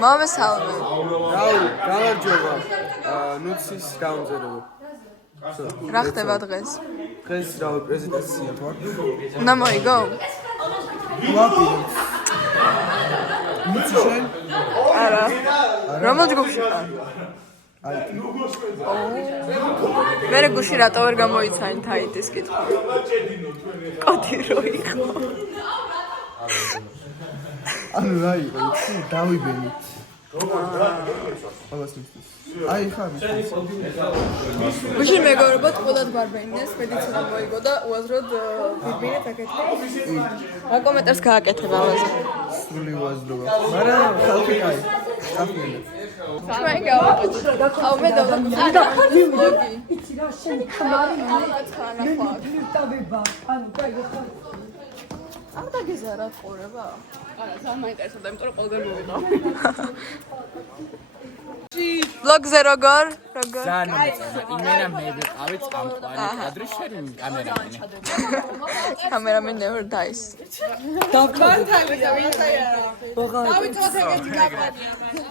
მომესალმე. გამარჯობა. ნუცის გამზერება. რა ხდება დღეს? დღეს რა პრეზენტაცია თქვა? უნდა მოიგო? ვაპირებ. ნუცი შენ? არა. რომელ ჯგუფში ხარ? მერე გუში რატო ვერ გამოიცანით აიტის კითხვა? კოდი რო იყო. ანუ რა იყო, იცი, დავიბენით. ყველას მისთვის. აი ხარ. გუში მეგობრებოდ ყველად გვარბენინეს, მედიცინა მოიგო და უაზროდ ვიბინეთ აკეთე. რა კომენტარს გააკეთებ ამაზე? სული უაზრობა. მაგრამ ხალხი კაი. წაფილა. ჩვენ გავაკეთე. აუ მე დავაკეთე. მოგი. იცი რა შენი ხმარი ხანა ხო. მივტავება. ანუ კაი ხარ. ამ დაგეზა რა ყურება? არა, საინტერესოა, იმიტომ რომ ყველგან მოვიდა. ვლოგზე როგორ? ძალიან მეწონა. იმენა მე ვიყავი წამყვანი კადრი შენ კამერამენი. Cameraman never dies.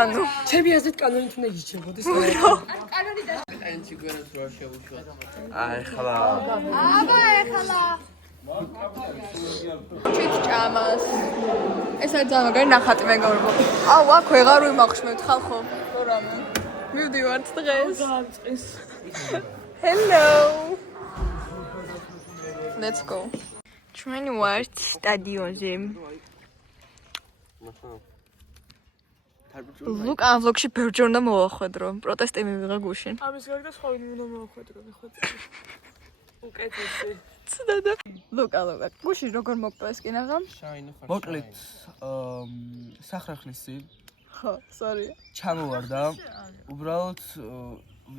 ანუ ჩემი აზრით კანონით უნდა იჭებოდეს. აი ხლა. ჭამას. ეს არის ძალიან მაგარი ნახატი მეგობრებო. აუ, აქ ვეღარ ვიმახშმევთ ხალხო. რამე. მივდივართ დღეს. Hello. Let's go. ჩვენ ვართ სტადიონზე. ლუკა ვლოგში ბევრჯერ უნდა მოვახვედრო. პროტესტი მივიღე გუშინ. ამის გარდა სხვა ვინ უნდა მოვახვედრო, მიხოთი. უკეთესი. ცდადა. ლუკა, გუშინ როგორ მოკტო ეს კინაღამ? მოკლედ, სახრახლისი ხო, sorry. ჩამოვარდა. უბრალოდ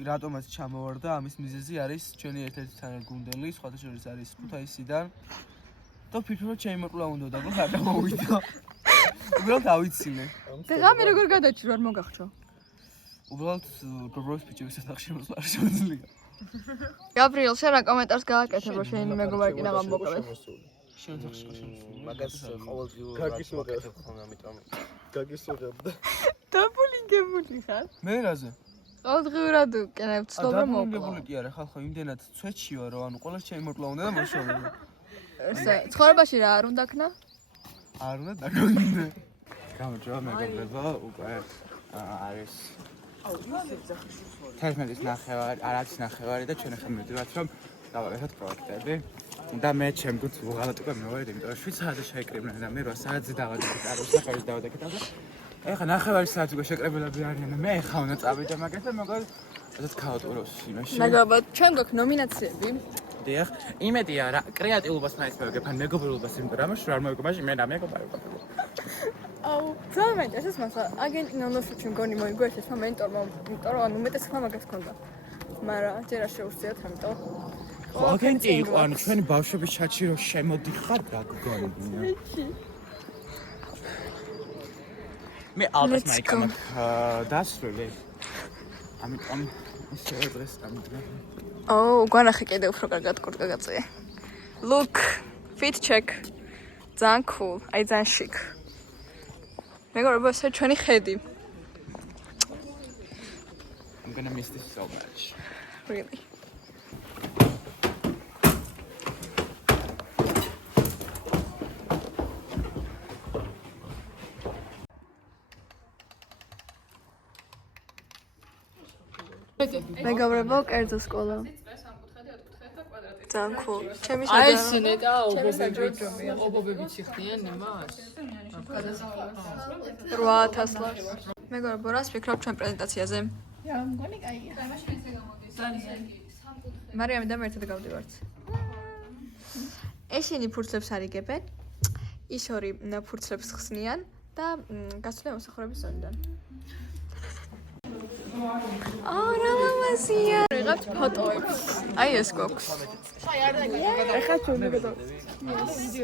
რატომაც ჩამოვარდა, ამის მიზეზი არის ჩვენი ერთ-ერთი თანაგუნდელი, სხვათა შორის არის ქუთაისიდან. და ვფიქრობ, რომ ჩემი მოკლა უნდა და რა გამოვიდა. უბრალოდ ავიცინე. და მე როგორ გადაჭირო არ მოგახჩო? უბრალოდ გობროს პიჭების ოთახში მოსვლა შემიძლია. გაბრიელ, შენ რა კომენტარს გააკეთებ, რომ შენი მეგობარი კინაღამ მოკავეს? შენ ოთახში შემოსული. მაგას ყოველდღიურად ვაკეთებ ხოლმე, ამიტომ გაგისურვებდა. დაბულინგებული ხარ? მე რაზე? ყოველდღიურად კინავ ცდილობ რომ მოკლა. დაბულინგებული კი არა, ხალხო, იმდენად ცვეთში ვარ, რომ ანუ ყველა ჩემი მოკლა უნდა და მოშორება. ცხოვრებაში რა არ უნდა ქნა? არ უნდა დაგონდე. გამარჯობა მეგობრებო, უკვე არის 11-ის ნახევარი, არაცის ნახევარი და ჩვენ ახლა მივდივართ რომ დავაკეთოთ პროექტები. და მე ჩემ გუნდს უღალატ უკვე მოვედი, იმიტომ რომ 7 საათზე შეიკრიბნენ და მე 8 საათზე დავადექით, არ მოსაყარის დავადექით და ეხლა ნახევარი საათი უკვე შეკრებილები არიან და მე ეხლა უნდა წავიდე მაგას და მაგას ესეც ქაოტურობს იმაში. მეგობრებო, ჩვენ გვაქვს ნომინაციები. დიახ, იმედია რა კრეატიულობას მაინცმევგებ, ან მეგობრულობას იმიტომ რომ რა მოიგო მაშინ მე რა მეგობარი ვიყავ. აუ, ძალიან მეინტერესებს მასა. აგენტი ნონოშუჩი მგონი მოიგო ესემა მენტორმა, იმიტომ რომ ანუ მეტეს ხმა მაგას ქონდა. მაგრამ ჯერ არ შეუსწიათ, ამიტომ. აგენტი იყო, ანუ ჩვენი ბავშვების ჩატში რომ შემოდიხარ გაგგონებინა. მე ალბათ მაიკამად დასრული. ამიტომ ისე დღეს დამდგა. აუ, გვანახე კიდე უფრო კარგად კურტკა გაწია. Look, fit check. ძალიან cool, აი ძალიან chic. მეგობრებო, ეს ჩვენი ხედი. I'm gonna miss this so much. Really. მეგობრებო, კერძო სკოლა. ძალიან cool. ჩემი აი საჯარო. ეს ნეტა ობობები ციხდიან ნემას. 8000 ლარს. მეგობრებო, რას ფიქრობ ჩვენ პრეზენტაციაზე? მარიამი და მე ერთად გავდივართ. ეშენი ფურცლებს არიგებენ. ის ორი ფურცლებს ხსნიან და გასვლიან მოსახურების ზონიდან. აა, რა ლამაზია. ვიღებთ ფოტოებს. აი ეს გვაქვს. ეხლა ჩვენ მეგობრებო.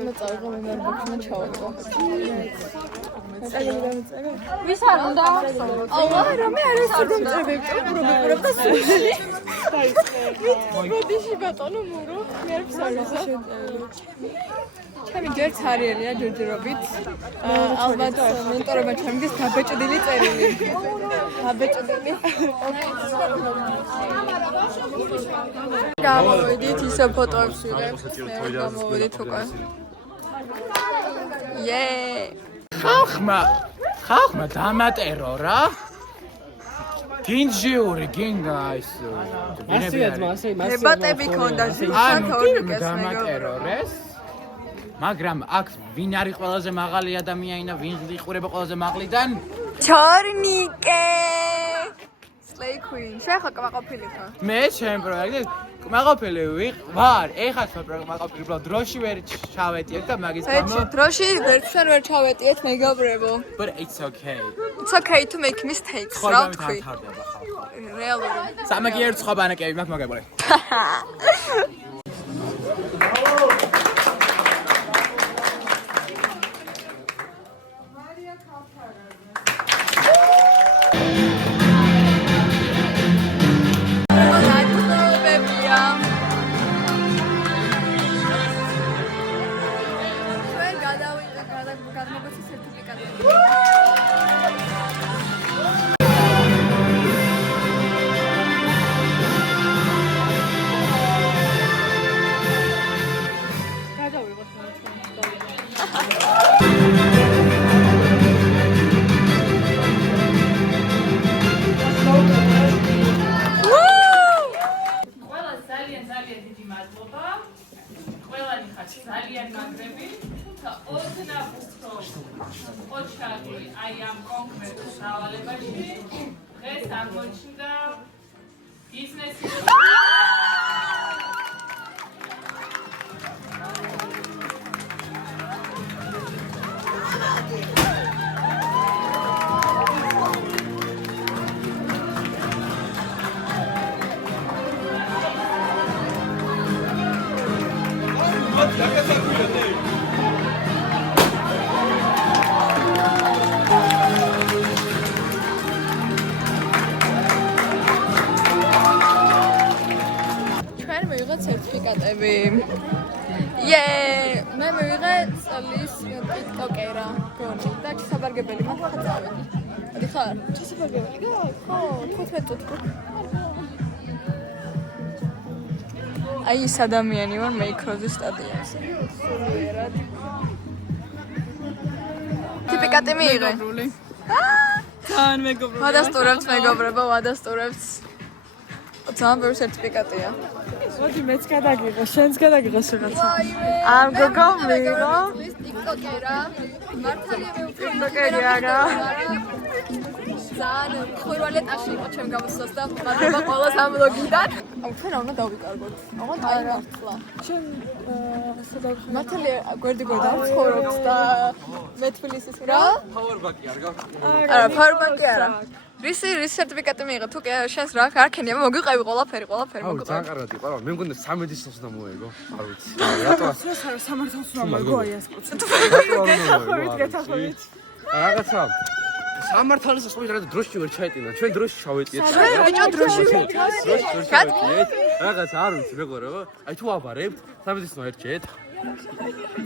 მოწავიღო მე მარბოქში ჩავაგო. ვის არ უნდა? აუ, არა, მე არ ეს დამწერები. პრობლემა და სუში. როდიში ბატონო მურო მე ფსალისა ჩემი ჯერც არიანია ჯერჯერობით ალბათ მენტორობა ჩემთვის დაბეჭდილი წერილი დაბეჭდილი გამოვიდით ისე ფოტოებს ვიღებთ მე გამოვიდით უკვე ხალხმა დამატერო რა გინჯიური გინგა ის დებატები ქონდა ანუ დამატერორეს მაგრამ აქ ვინ არის ყველაზე მაღალი ადამიანი და ვინ იხურება ყველაზე მაღლიდან ჩორნიკე Slay Queen შენ ხა კმაყოფილი ხარ მე ჩემ პროექტი კმაყოფილი ვარ ეხლა სხვა კმაყოფილი უბრალოდ დროში ვერ ჩავეტიეთ და მაგის გამო დროში ვერცენ ვერ ჩავეტიეთ მეგობრებო but it's okay it's okay to make mistakes რა თქვი რეალური სამაგი ერთ სხვა ბანაკები მაქვს მოგებული ძალიან მაგრები თუმცა ოჩარი აი ამ კონკრეტულ სავალებაში დღეს აღმოჩნდა ბიზნესი სერტიფიკატები. მე მივიღე წლის TikToker-ა გონი და ჩასაბარგებელი მაქვს ხაწავედი. მოდი ხარ? ჩასაბარგებელი? ხო, 15 წუთი. აი ეს ადამიანი ვარ მეიქროზე სტადიონზე. სულიერად. სერტიფიკატი მიიღე. თან მეგობრებო. ვადასტურებთ მეგობრებო, ვადასტურებთ. ძალიან ბევრი სერტიფიკატია. მოდი მეც გადაგიღო, შენც გადაგიღოს რაღაცა. ამ გოგო მიიღო TikToker-ა. მართალია მე უფრო TikToker-ია რა. ძალიან ხურვალეტაში იყო ჩემ გამოსვლას და მადლობა ყველას ამ ბლოგიდან. აუ ჩვენ უნდა დავიკარგოთ. ოღონდ არ მართლა. შენ სადაგხო? მართალია გვერდი-გვერდი ავცხოვრობთ და მე თბილისის რა? Powerbank-ი არ გაქვს. არა, powerbank-ი არა. რის სერტიფიკატი მიიღე თუ შენს რა არქენია მოგვიყევი ყველაფერი აუ ძალიან კარგად იყო რა მე მგონდა 13-ის უნდა მოეგო არ ვიცი რატო სამართალს უნდა მოგო აი ეს კუცი გეთახოვით რაღაცა სამართალს სხვა რა დროში ვერ ჩაეტინა ჩვენ დროში ჩავეტიეთ ბიჭო დროში რაღაცა არ ვიცი მეგობრებო აი თუ აბარებთ 13-ის უნდა ერჩეთ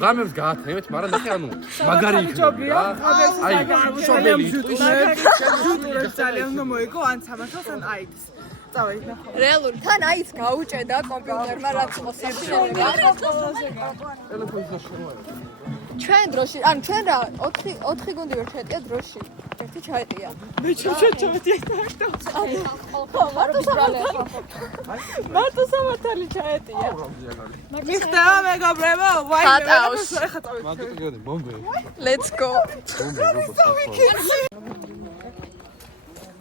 გამებს გაათნევთ მაგრამ ნახე ანუ მაგარი იქნება აი შობელი შენ ძალიან უნდა მოიგო ან სამართალს ან აიც წავედი ნახო რეალური თან აიც გაუჭედა კომპიუტერმა რაც მოსახსენებია ჩვენ დროში ან ჩვენ რა 4 გუნდი ვერ ჩაეტია დროში ერთი ჩაეტია მე ჩავეტია მარტო სამართალი ჩაეტია მიხდება მეგობრებო ვაი მე ხა წავედი მაგიტო გონი ბომბე let's go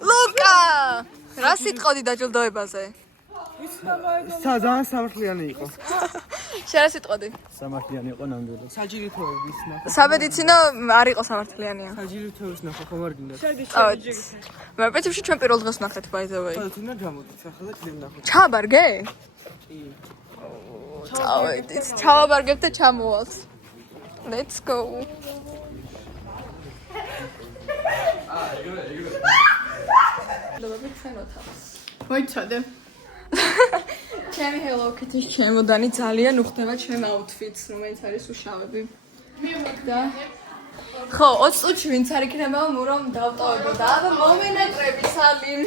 ლუკა რა სიტყოდი დაჯილდოებაზე ძალიან სამართლიანი იყო შენ რა სიტყოდი სამართლიანი იყო ნამდვილად საჯირითოების ნახო საბედიცინო არ იყო სამართლიანია საჯირითოების ნახო ხომ არ გინდა მე პეცებში ჩვენ პირველ დღეს ნახეთ by the way თუნდა გამოდით ახლა და კლიმ ნახო ჩაბარგე წავედით ჩავაბარგებთ და ჩამოვალთ let's go მოიცადე ჩემი Hello Kitty-ის ჩემოდანი ძალიან უხდება ჩემ outfits, რომელიც არის უშავები. და ხო, 20 წუთში ვინც არ იქნება რომ დავტოვებო და აბა მომენატრები სალიმ.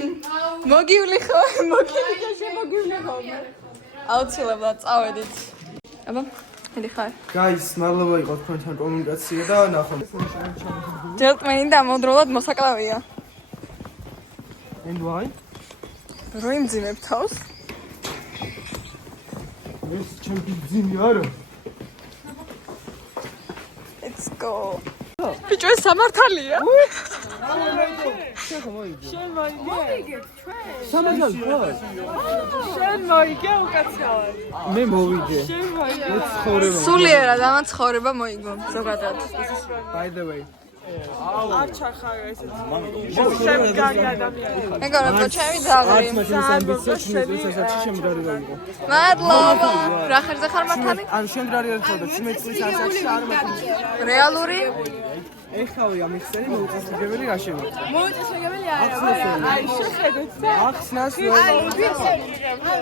მოგივლი ხო? მოგივლი შემოგივლი ხო? აუცილებლად წავედით. აბა, მიდი ხარ. Guys, მადლობა იყო თქვენთან კომუნიკაცია და ნახავთ. ჯელტმენი დამოდროულად მოსაკლავია. And why? რო იმძიმებ თავს? ეს ჩემი ძინი არა. Let's go. ბიჭო ეს სამართალია? სამართალი ხო? შენ მოიგე უკაცრავად. მე მოვიგე. სულიერად ამა ცხოვრება მოიგო ზოგადად. By the way. არ ჩახარ ესეც. შენ კარგი ადამიანი. მეგობრებო, ჩემი ძაღლი. მადლობა. რა ხერზე ხარ მართალი? ან შემდგარი ერთხელ და 11 წლის ასაკში არ მეთქი. რეალური? ეხავი ამიხსენი მოუწესრიგებელი რა შემო. მოუწესრიგებელი არა. აი შეხედეთ. ახსნას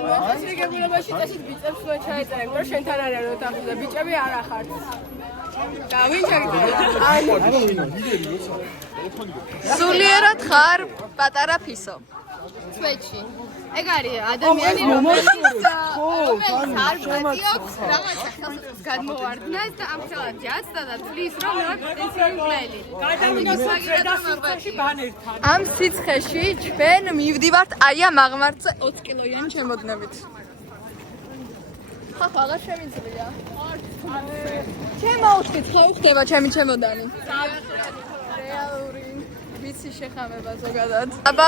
მოუწესრიგებულებაში წესით ბიჭებს რო ჩაეწერენ, რომ შენთან არ არის ოთახი და ბიჭები არ ახართ. და ვინ ჩაგიწერა? სულიერად ხარ პატარა ფისო. სვეტში. ეგ არის ადამიანი, რომელიც არ პატიობს რაღაცა ხელს გადმოვარდნას და ამხელად ჯაცდა და თვლის რომ რა პოტენციალი გლელი. ამ სიცხეში ჩვენ მივდივართ აი ამ აღმართზე 20 კილოიანი ჩემოდნებით. ხა აღარ შემიძლია. ჩემ აუთფიტს ხო ხდება ჩემი ჩემოდანი. რეალური ვიცი შეხამება ზოგადად. აბა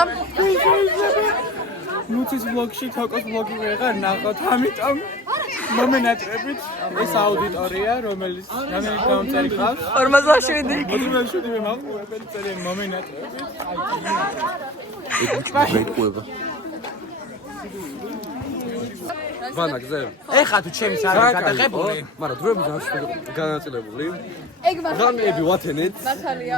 ნუცის ვლოგში თოკოს ვლოგი ვეღარ ნახავთ, ამიტომ მომენატრებით ეს აუდიტორია, რომელიც რამდენი დაუნწერი ხავს? 47. 47 მე მაყურებელი წერენ მომენატრებით. ვანაგზე. ეხა თუ ჩემს არის გადაღებული, მაგრამ დროები განაწილებული. ეგ რამეები ვათენეთ. მართალია.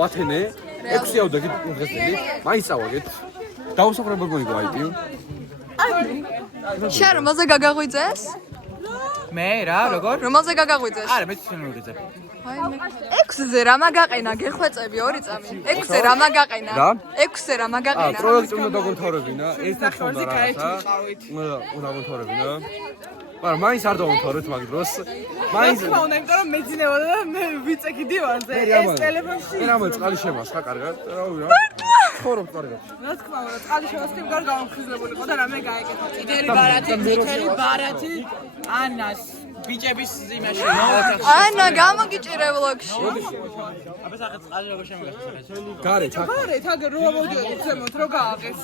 ვათენე. 6 ავდაგით დღესდღეობით. მაინც ავაგეთ. დაუსახურებლად მოიგო აიტი. შენ რომელზე გაგაღვიძეს? მე რა, როგორ? რომელზე გაგაღვიძეს? არა, მე თვითონ მოვიგე. 6-ზე რა მაგაყენა, გეხვეწები 2 წამი. 6-ზე რა მაგაყენა? 6-ზე რა მაგაყენა? პროექტი უნდა დაგონთორებინა, ეს ნახონდა რაღაცა. უნდა გონთორებინა. მაგრამ მაინც არ დავონთორეთ მაგ დროს. მაინც თქმა უნდა, იმიტომ რომ მეძინებოდა და მე ვიწექი დივანზე. ეს ტელეფონში. მე რამე წყალი შემასხა კარგად. რავი რა. ხორობ კარგად. რა თქმა უნდა, წყალი შემოსხი მგარ გამომხიზლებულიყო და რამე გაეკეთა. წითელი ბარათი ანას ბიჭების ზიმაში. ანა გამოგიჭირე ვლოგში. გარე ჩაკ. გარეთ აგ რო მოდიოდით ზემოთ რო გააღეს.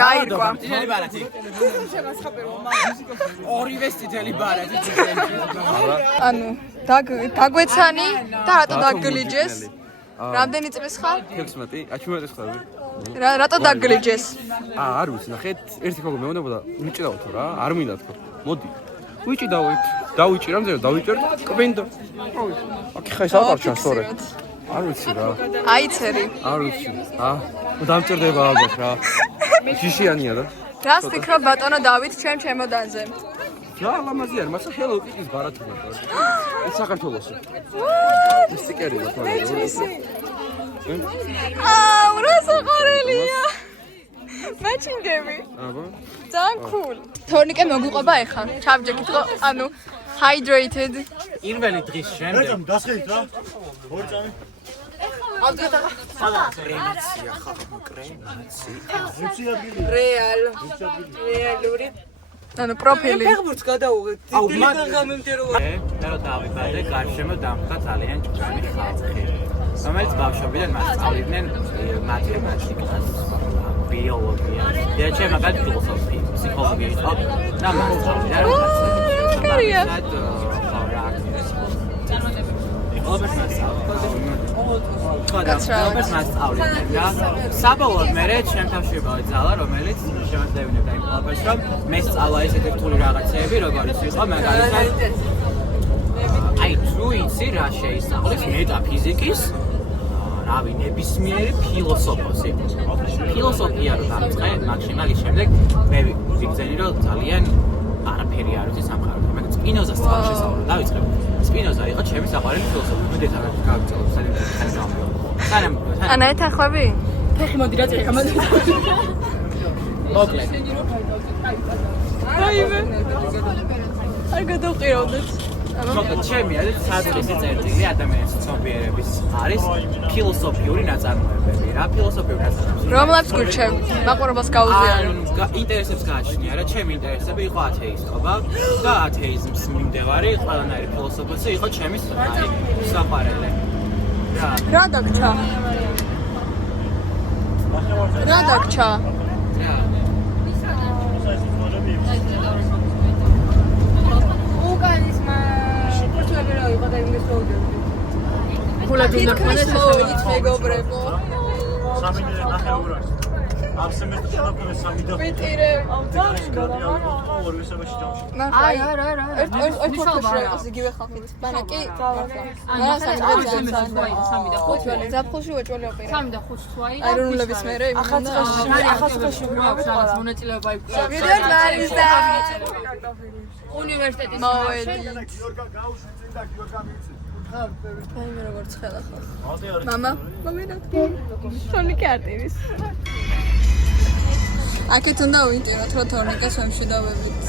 გაირკვა. წითელი ბარათი. შემასხაპერო მაგ ორივე წითელი ბარათი. ანუ დაგვეცანი და რატო დაგლიჯეს? რამდენი წლის ხარ? 16, 17 ხარ. რატო დაგლიჯეს? არ ვიცი, ნახეთ, ერთი ქოგო მეუნებოდა, მიჭიდავთ რა, არ მინდა თქო. მოდი. ვიჭიდავით. დავიჭირა მძერა, დავიჭერ კვინდო. აკი ხაი საყარჩა სწორე. არ ვიცი რა. აიცერი. არ ვიცი. დამჭირდება ალბათ რა. შიშიანია და. რას ფიქრობ ბატონო დავით ჩემ ჩემოდანზე? რა ლამაზი არის, მაგრამ Hello Kitty-ის ბარათი მაქვს. ეს საქართველოსი. ეს სტიკერია თორემ. რა საყარელია. მაჩინგები. აბა. ძალიან cool. თორნიკე მოგვიყვება ეხა. ჩავჯექით ხო? ანუ hydrated. პირველი დღის შემდეგ დასხეთ რა. 2 წამი. რეალური. ანუ პროფილი. ფეხბურთს გადაუღეთ. აუ მე რა დავიბადე, გარშემო დამხდა ძალიან ჭკვიანი ხალხი. რომელიც ბავშვობიდან მას სწავლიდნენ მათემატიკას, ბიოლოგიას, და ჩემ მაგალითად ფილოსოფიას, ფსიქოლოგიას, და მასწავლიდა რაღაცა. კარია. ყველაფერს მასწავლიდნენ და საბოლოოდ მე ჩემ თავში გავიძალა, რომელიც შემიძლია იმ ყველაფერს, რომ მე სწავლა ესეთი რთული რაღაცეები, როგორც იყო მაგალითად აი თუ იცი რა შეისწავლის მეტაფიზიკის რავი ნებისმიერი ფილოსოფოსი. ფილოსოფია რო დამწყე, მაგ შემდეგ მე ვიგზენი რომ ძალიან არაფერი არ ვიცი სამყაროდან. მაგრამ სპინოზას წყალ შესავალ დავიწყებ. სპინოზა იყო ჩემი საყვარელი ფილოსოფი. მე დეტალად გავწევ სანამ ანა ეთახვები? ფეხი მოდი რა წერე გამადი. მოკლედ. რაიმე. არ გადავყირავდეთ. მოკლედ ჩემი აზრით საწყისი წერტილი ადამიანის ცნობიერების არის ფილოსოფიური ნაწარმოებები. რა ფილოსოფიური ნაწარმოებები? რომლებს გურჩევ? მაყურებელს გაუზიარო. ინტერესებს გააჩნია რა, ჩემი ინტერესები იყო ათეისტობა და ათეიზმს მიმდევარი ყველანაირი ფილოსოფოსი იყო ჩემი საყვარელი. რა დაგჭა? რა დაგჭა? ფულები უნდა თითქმის მოვიდით მეგობრებო. სამინე ნახევრად. ამ სემესტრში ნახე სამი და ვიტირე. ორგესებაში ჯამში. აი არა ერთ ფოტოში იყოს იგივე ხალხით. ბანაკი. არა სამი და 5. ზაფხულში უეჭველი ოპერა. 3 და 5 თვაი. აერონულების მერე ახალციხეში ვიყავით რაღაც მონაწილეობა იყო. ვიდეო არის და უნივერსიტეტის მოვედი. გიორგა გაუშვი წინ და გიორგა მივიცი. აი მე როგორც ხელა ხო. მამა, მომედა. თორნიკე არტივის. აქეთ უნდა ვიტიროთ რომ თორნიკეს ვემშვიდობებით.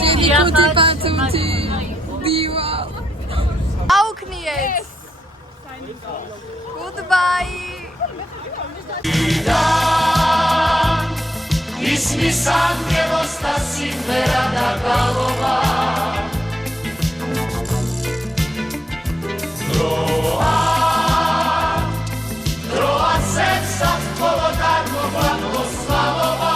დიდი კუდი პაწუთი. დივა. აუქნიეთ. Goodbye. ისმის ანგელოს და სიმღერა და გალობა დროა სექსად მხოლოდ არ მოგვაქვს სლავობა